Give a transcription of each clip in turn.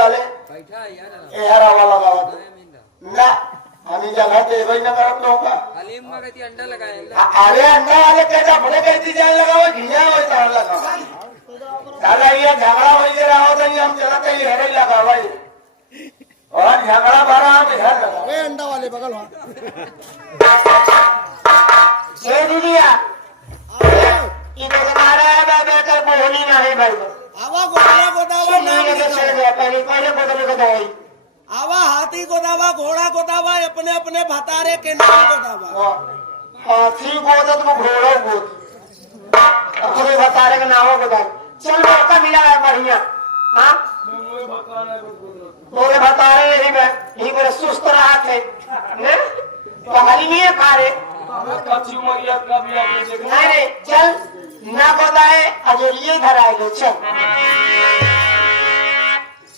डाले ए हरा वाला बाबा ना हमें जगह दे भाई ना करत लोगा हलीम में कहती अंडा लगाए अरे अंडा वाले कहता बड़े कहती जान लगाओ घिया हो जान लगाओ दादा ये झगड़ा हो जे रहा हो तो हम जरा कहीं हेरे लगा भाई और झगड़ा भरा हम घर लगा ए अंडा वाले बगल वहां ये दीदिया ये तो हमारा है बाबा कर बोली ना है भाई आवा घोड़ा को दावा नाम ये तो चल गया पहले बदल को दवाई आवा हाथी को दावा घोड़ा को दावा अपने अपने भतारे के नाम को दावा हाथी को तो घोड़ा को अपने भतारे के नाम को दावा चल मौका मिला है बढ़िया हाँ तोरे भतारे यही मेरे सुस्त रहा थे तो हली नहीं है खा रहे नहीं चल ना बताए अजोलिए इधर आए लो चल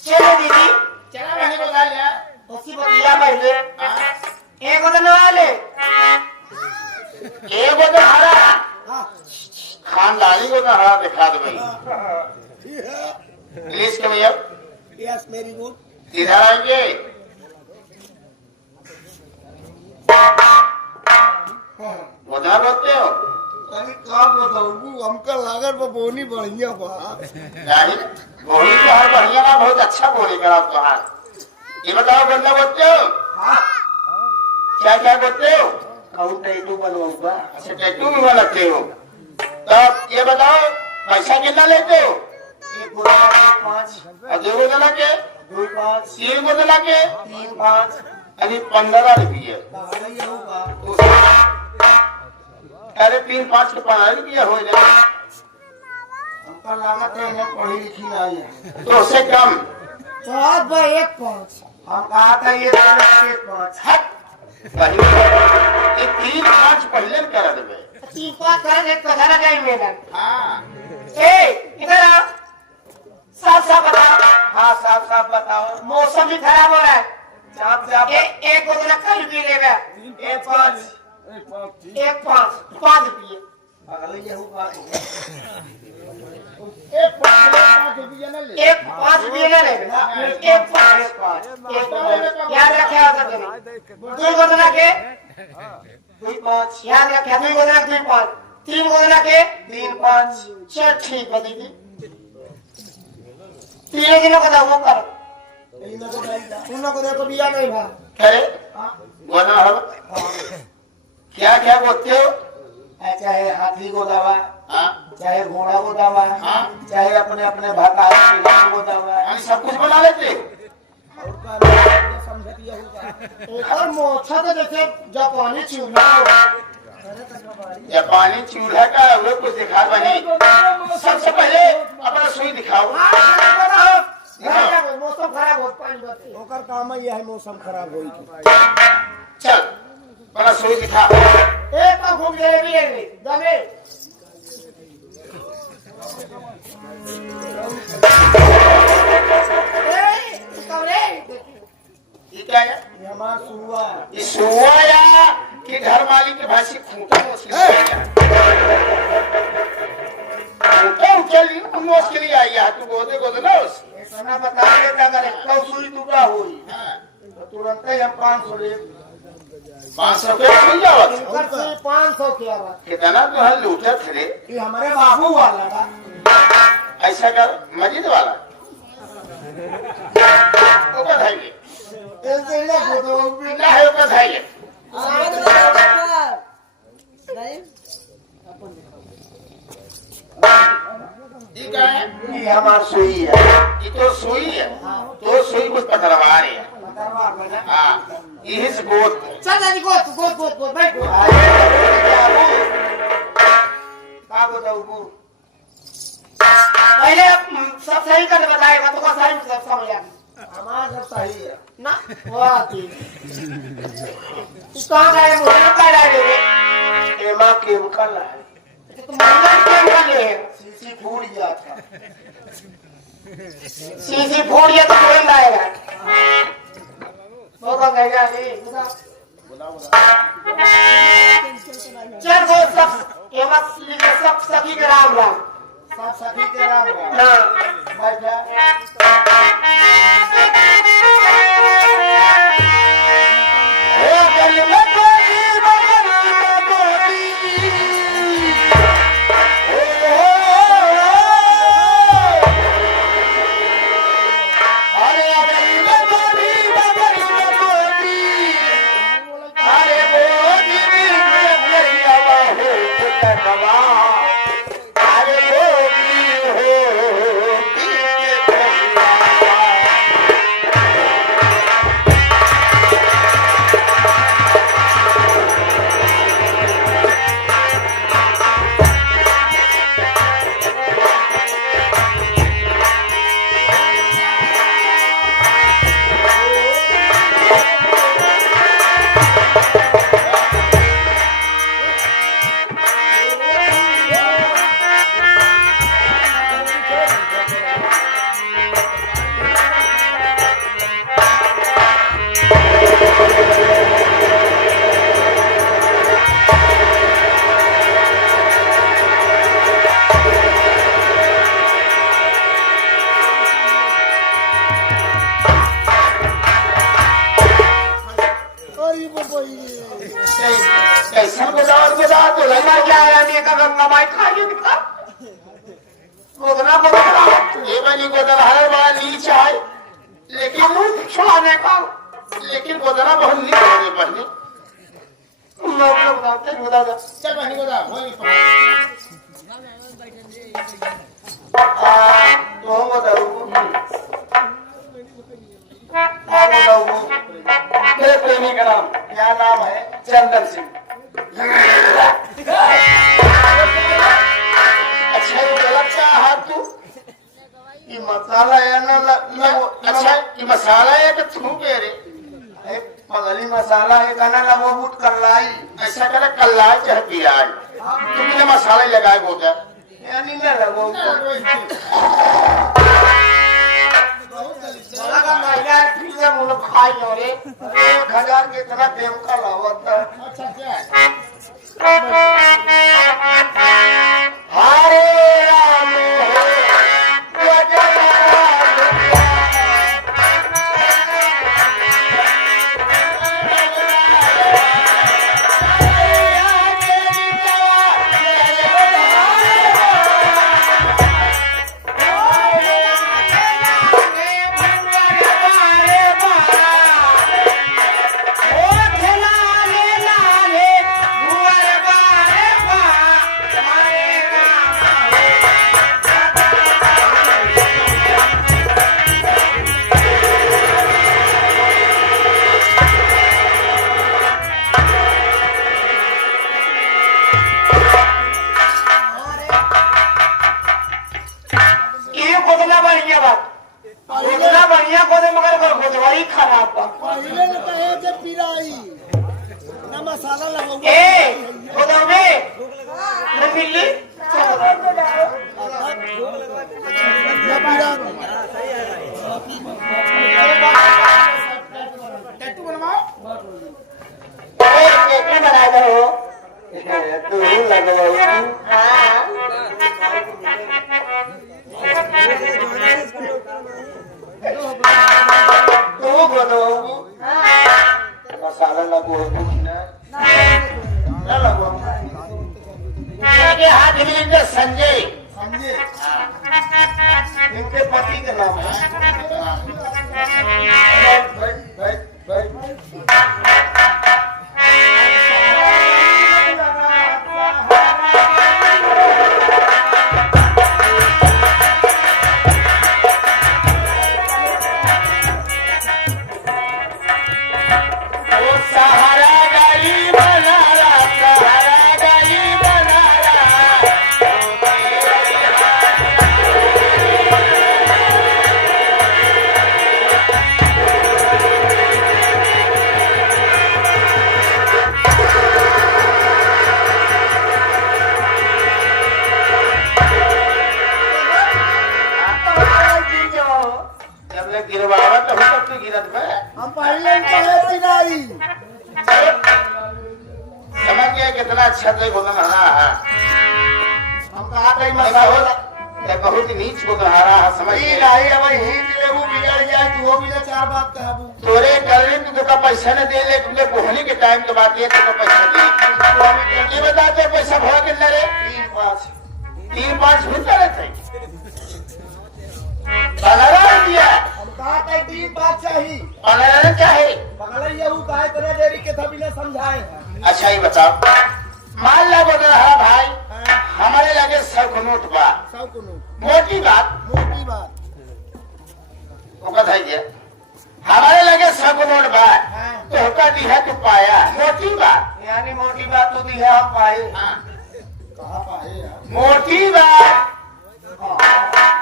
चलो दीदी चला मैंने बता लिया उसी बतिया पहले एक उधर ना ले एक उधर हरा खानदानी को ना हरा दिखा दो भाई please come here yes very good इधर आइए उधर होते हो अरे का बताऊं हमका लागत पर बोनी बढ़िया बा नहीं बोली तो हर बढ़िया ना बहुत अच्छा बोली करा तो हार ये बताओ बंदा बोलते हो क्या क्या बोलते हो कहूँ टैटू बनवाऊंगा अच्छा टैटू भी लगते हो तब ये बताओ पैसा कितना लेते हो एक बोला 5 और 2 बोला के 2 5 3 बोला के 3 5 अभी 15 रुपये अरे 3 5 के 15 रुपया हो जाए हमका लागत है हम पढ़ी लिखी नहीं है तो उससे कम तो आज भाई 1 5 हम कहा था ये 1 5 हट ये 3 5 पहले कर देवे 3 5 कर एक कथा ना जाए मेरा हां ए इधर आ साफ साफ बताओ हाँ साफ साफ बताओ मौसम भी खराब हो रहा है साफ साफ एक को ना कल भी लेगा 1 5 1 5 5 रुपये अगले ये हुआ 1 5 रुपये ना ले 1 5 रुपये ना ले 1 5 याद रखे होता कभी 2 को ना के 2 5 याद रखे 2 को ना 2 5 3 को ना के 3 5 चल ठीक है दीदी 3 दिनों का वो कर उन को देखो बिया नहीं भा अरे बोला हो क्या क्या बोलते हो चाहे हाथी को दवा चाहे घोड़ा को दवा चाहे अपने अपने भतारे को दवा सब कुछ बना लेते और मोछा तो जैसे जापानी चूल्हा का लोग कुछ दिखा बनी सबसे पहले अपना सुई दिखाओ मौसम खराब हो ओकर काम ही है मौसम खराब होई चल बड़ा सुई दिखा एक तो घूम जलेबी है दमे ये क्या है ये हमारा सुआ ये सुआ या कि घर मालिक के भाषी खूंटा के लिए आई है तू गोदे गोदे ना ऐसा बता देता अगर एक सुई टूटा हुई तो तुरंत ही हम 500 ले 500 रुपये मिल जाओ 500 क्या बात कितना तो है लूटा थे ये हमारे बाबू वाला था ऐसा कर मस्जिद वाला ऊपर खाइए ऐसे ना फोटो बिना है ऊपर खाइए ये क्या है ये हमारा सुई है ये तो सुई है तो सुई कुछ पकड़वा रही है हाँ यही से गोद चल दादी गोद गोद गोद गोद भाई पहले सब सही कर बताए तो का सही सब समझ आ हमारा सब सही है ना वो आती तू कहाँ गए मुझे कहाँ जा रहे हो एमा केमिकल है तो मंगल केमिकल है सीसी फूट गया था सीसी फूट गया तो कोई लाएगा वो तो गएगा नहीं चल वो सब एमा सब सभी के राम राम सब सखी के राम राम हाँ बैठ जा कैसन गोदा तो लगा क्या आया नहीं का गंगा माई खाई दिखा गोदना गोदना ये बनी गोदना है बड़ा नीच है लेकिन मुंह छुड़ाने का लेकिन गोदना बहुत नीच है बहनी लोग बताते गोदा चल बहनी गोदा होई तो गोदा मेरे प्रेमी का नाम क्या नाम है चंदन सिंह अच्छा ये गलत क्या है तू ये मसाला है ना अच्छा ये मसाला है कि तू कह रे पगली मसाला है कहना ना वो बूट कल्लाई ऐसा करे कल्लाई चाहे पियाज तुमने मसाला लगाए बोलते यानी ना लगो खाई रे 1000 के इतना प्रेम का लावत अच्छा क्या हरे राम बढ़िया को मगर गोदवाई खराब पहले न कहे जे पिराई ना मसाला लगाओ ए गोदवे रफीली टट्टू बनवाओ कैसे बना दो तू लगवाओ हां तो गोदो मसाला लगो ना लगो इनके हाथ में इनके संजय इनके पति का नाम हम पहले समझ गए कितना अच्छा से बोलना है हम कहा कहीं मसला हो ये बहुत नीच को कहारा है समझ ई नहीं अब ही लेबू बिगड़ जाए तू हो बिना चार बात कहबू तोरे करने तू का पैसा न दे ले तुमने बोहनी के टाइम के बाद ये तो पैसा दे ये बता तो पैसा भरा कितना रे 3-5 भूलता रहते बगला दिया हम कहा था 3-5 चाहिए बगला चाहे बगल ये वो काहे तरह देरी के था बिना समझाए अच्छा ही बताओ मान ला बोल रहा भाई हमारे लगे 100 को नोट बा 100 को नोट मोटी बात मोटी बात वो बताइए हमारे लगे 100 को नोट बा तो होका दी है तू पाया मोटी बात यानी मोटी बात तो दी है आप पाए कहाँ पाए यार मोटी बात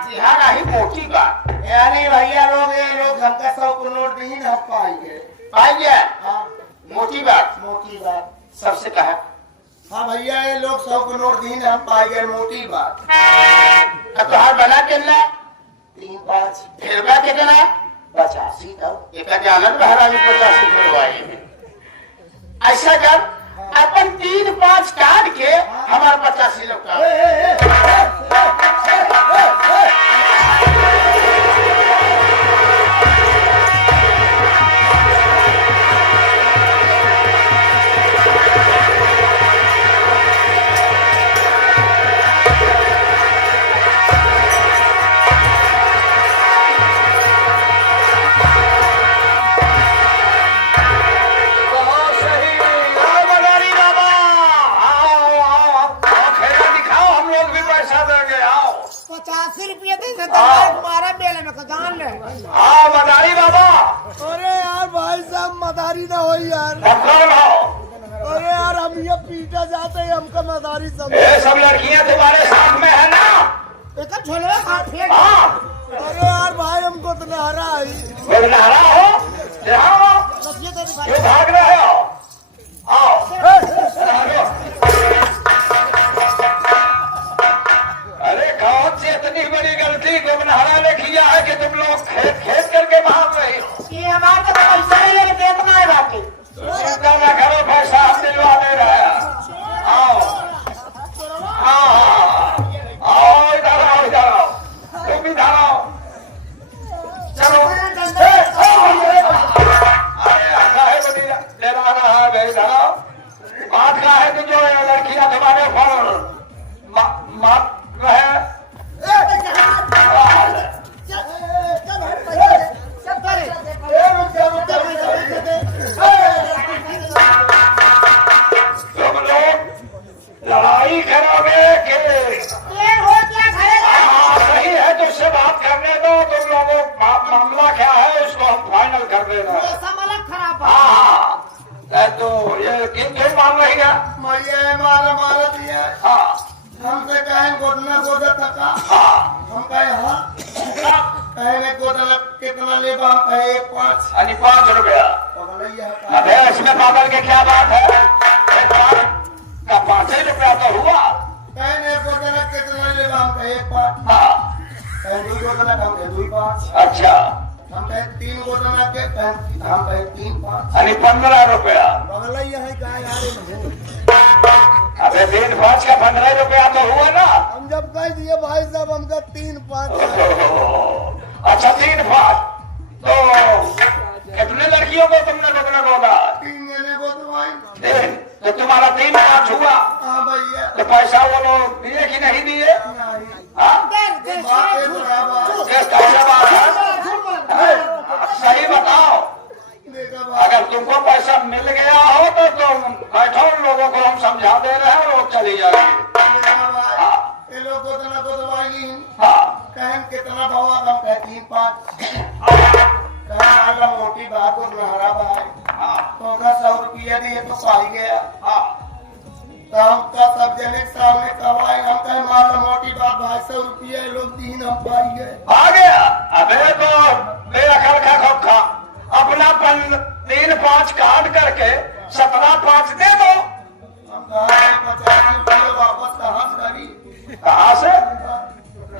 जी हाँ नहीं मोटी बात यानी भैया लोग ये लोग हमका 100 को नोट दी ना हम पाएंगे पाइए हाँ मोटी बात मोटी बात सबसे कहा हाँ भैया ये लोग 100 को नोट दी ना हम पाएंगे मोटी बात अब तुहार बना कितना 3-5 फिर बा कितना 85 तब एक जानत बहरा 50 फिरवाई ऐसा कर अपन 3-5 काट के हमारे 85 लोग का तुम्हारा मेले में जान ले हाँ मदारी बाबा अरे यार भाई साहब मदारी ना हो यार अरे यार हम ये पीटा जाते हैं हमका मदारी सब ये सब लड़कियां तुम्हारे साथ में है ना एक झोले हाँ अरे यार भाई हमको तो नहरा है नहरा हो क्यों भाग रहे हो आओ अरे कौन सी इतनी बड़ी गलती गुमनारा ने किया है कि तुम लोग खेत खेत करके भाग रही हो ये हमारे तो पैसा ही है कितना है बाकी चिंता न करो पैसा हम दिलवा दे रहे हैं आओ आओ इधर आओ इधर आओ तुम इधर आओ चलो अरे आता है बड़ी ले रहा है इधर आओ बात का है कि जो लड़कियां तुम्हारे फल मात रहे तुम लोग लड़ाई करोगे कि सही है तो उससे बात करने दो तुम लोगों मामला क्या है उसको हम फाइनल कर देना हाँ तो ये किन मान रही है मैया मारा दिया हाँ हमसे कहें गोदना गोदा थका हाँ हम कहे हाँ कहे गोदना कितना ले हम कहे 5 यानी 5 रुपया अबे इसमें पागल के क्या बात है 5 रुपया तो हुआ कहे गोदना कितना ले हम कहे 5 हाँ कहे 2 गोदना हम कहे 2-5 अच्छा हम कहे 3 गोदना के हम कहे 3-5 यानी 15 रुपया बगल है का यार अबे 3-5 का 15 रुपया तो हुआ ना हम जब कह दिए भाई साहब हमका 3-5 अच्छा 3-5 तो कितने लड़कियों को तुमने रोकना होगा 3 जने गोदवाई तो तुम्हारा 3-5 हुआ हाँ भैया तो पैसा वो लोग दिए कि नहीं दिए नहीं हाँ बात है बराबर कैसा बात है सही बताओ देखा अगर तुमको पैसा मिल गया हो तो तुम बैठो लोगों को हम समझा दे रहे हैं वो चली जाएगी ये लोग गोदना गोदवाई हाँ कहें कितना भावा हम कहे 3-5 कहें मोटी बात को लहरा भाई हाँ तो 100 रुपया दिए तो पाई गया हाँ तो हमका सब जने के सामने कहवाए हम कहे मान मोटी बात भाई 100 रुपया लोग 3 हम पाई गए आ गया अबे तो मेरा खल का खोखा अपना 3-5 काट करके 17-5 दे दो हम कहा 50 रुपया वापस कहाँ से करी कहाँ से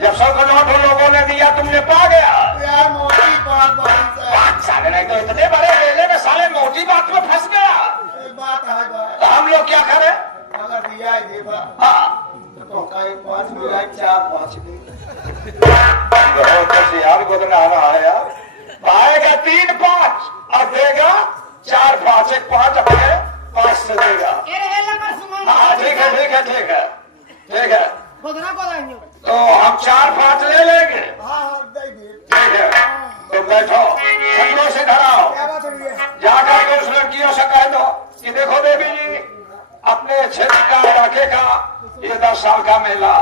जब 100 का नोट लोगों ने दिया तुमने पा गया यार मोटी बात भाई साहब साले नहीं तो इतने बड़े मेले में साले मोटी बात में फंस गया एक बात है भाई तो हम लोग क्या करें अगर दिया है देवा हाँ तो कहीं 5 मिला 4-5 दिन 5 एक 5 अपने 5 से देगा। हाँ ठीक है ठीक है ठीक है ठीक है। तो हम 4 5 ले लेंगे। हाँ हाँ दे दिए। ठीक है तो बैठो ठंडों से घर आओ। क्या बात हो रही है? जाकर के उस लड़कियों से कह दो कि देखो बेबी जी अपने क्षेत्र का इलाके का ये 10 साल का मेला,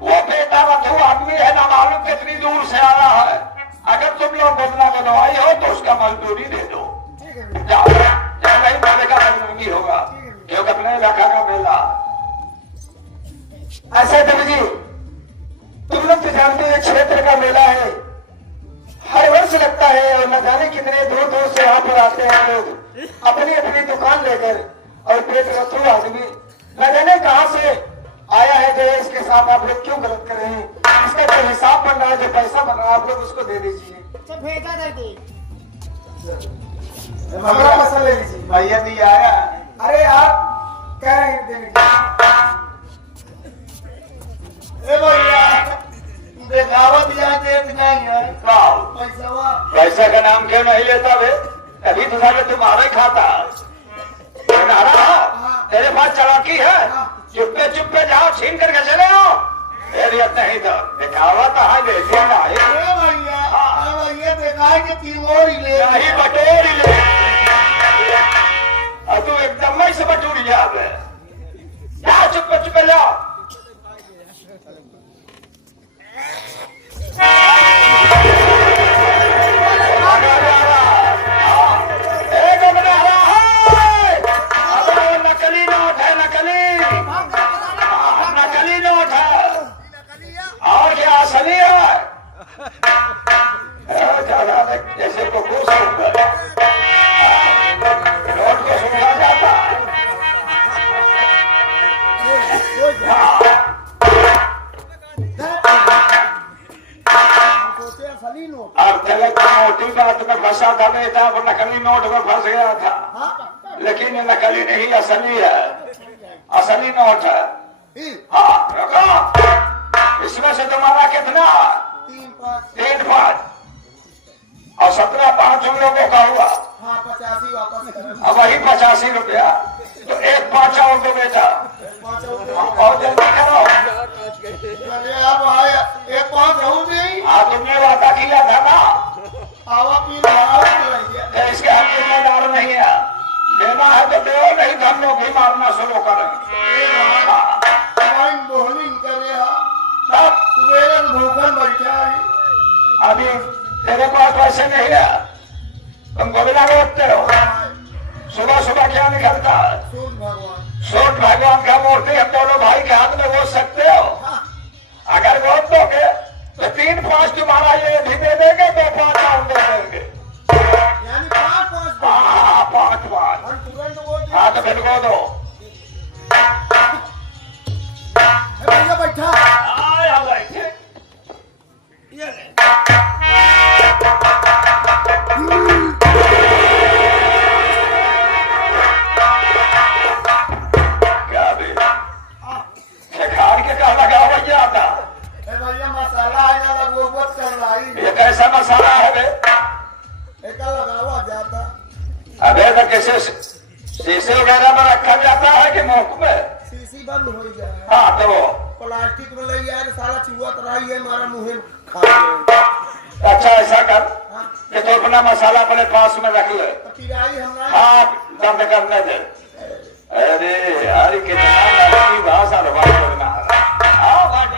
वो बेटा बंधु आदमी है ना मालूम कितनी दूर से आ रहा है, अगर तुम लोग गोदना बनवाई हो तो उसका मजदूरी दे दो। जाओ जाओ नहीं मेले का बदनामी होगा क्योंकि अपने इलाका का मेला। ऐसे देवी जी तुम लोग तो जानते हैं क्षेत्र का मेला है, हर वर्ष लगता है और न जाने कितने दूर दूर से यहाँ पर आते हैं लोग अपनी अपनी दुकान लेकर, और पेट रखू आदमी न जाने कहाँ से आया है। जो इसके साथ आप लोग क्यों गलत कर रहे हैं? इसका जो हिसाब बन रहा है, जो पैसा बन रहा है, आप लोग उसको दे दीजिए। हमारा पैसा ले लीजिए। भैया भी आया। अरे आप कह रहे हैं देने ए भैया देखावत यहाँ देख नहीं है पैसा। पैसा का नाम क्यों नहीं लेता वे? कभी तुम्हारे तुम्हारे खाता तेरे पास चालाकी है, चुप्पे चुप्पे जाओ छीन करके चले आओ। एरियत नहीं तो दिखावा तो है देखिए ना भैया देखा कि 3 और ही ले नहीं बटोर ही ले और तू एकदम से बटूरी जा जाओ चुप्पे चुप्पे जाओ। नकली नोट है, नकली नोट है और क्या असली है? जैसे को खुश होकर नोट को सुना जाता अब चले तो मोटी बात में फंसा था बेटा, वो नकली नोट में फंस गया था, लेकिन ये नकली नहीं असली है, असली नोट है। हाँ रखो। इसमें से तुम्हारा कितना? 3 5 और 17 5 उन लोगों का हुआ। 85 वापस करें। अब वही 85 रुपया, तो 1 5 और दो बेटा और जल्दी करो। अरे अब आया 1 5 रहूं नहीं। हाँ तुमने वादा किया था ना, आवा पी रहा इसके हम जिम्मेदार नहीं है, देना है तो दो, नहीं धमों भी मारना शुरू करें। मोहनी करे तब भूखन बैठा है। अभी तेरे पास पैसे नहीं है, तुम गोविंदा रोकते हो। सुबह सुबह क्या निकलता है? सूट भगवान का मूर्ति हम दोनों भाई के हाथ में वो सकते हो। अगर वोट दोगे तो 3 5 तुम्हारा ये भी दे देंगे, 2 5 और दे देंगे। यानी 5 5 हाँ 5 5। हम तुरंत वो हाँ तो फिर को दो। भैया बैठा क्या भी खाड़ के कहा लगा भैया आता? भैया मसाला है ना लगोबत कर रहा है। ये कैसा मसाला है बे? एक लगा हुआ जाता। अबे तो कैसे शीशे वगैरह में रखा जाता है कि मुख में? सीसी बंद हो जाए। हाँ तो प्लास्टिक में ले जाए तो सारा चूहा तो रही है हमारा मुँह में खा गया। अच्छा ऐसा कर कि तो अपना मसाला अपने पास में रख ले। पिराई हमारा हाँ दर्द करने दे। अरे यार कितना नरमी भाषा बात करना है। हाँ बात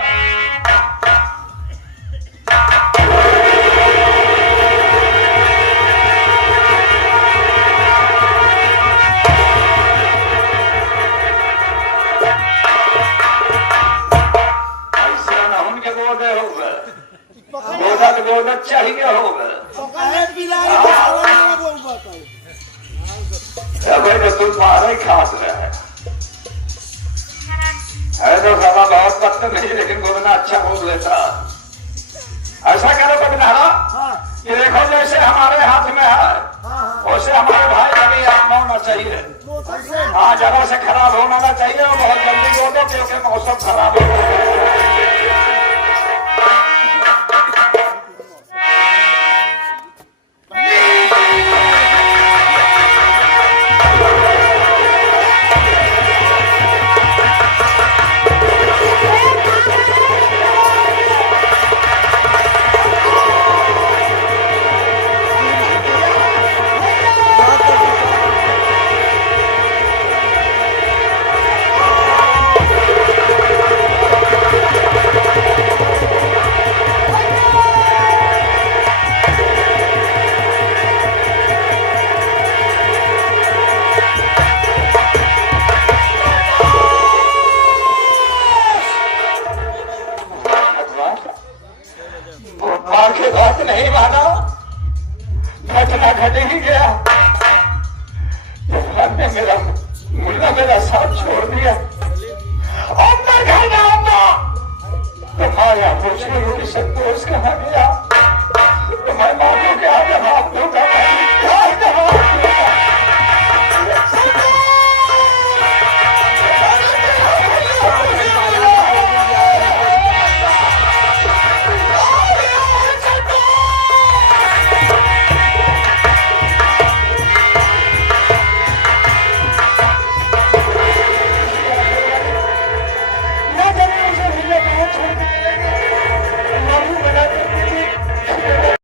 ऐसे न उनके गोदे होगा, गोदत चाहिए होगा। तो तुम्हारे खास रहे है तो सभा बहुत बदतमीज, लेकिन गोदना अच्छा बोल लेता। ऐसा करो बदनारा कि देखो जैसे हमारे हाथ में है वैसे हमारे भाई का भी हाथ में होना चाहिए। हाँ जगह से खराब होना चाहिए और बहुत जल्दी गोदो क्योंकि मौसम खराब हो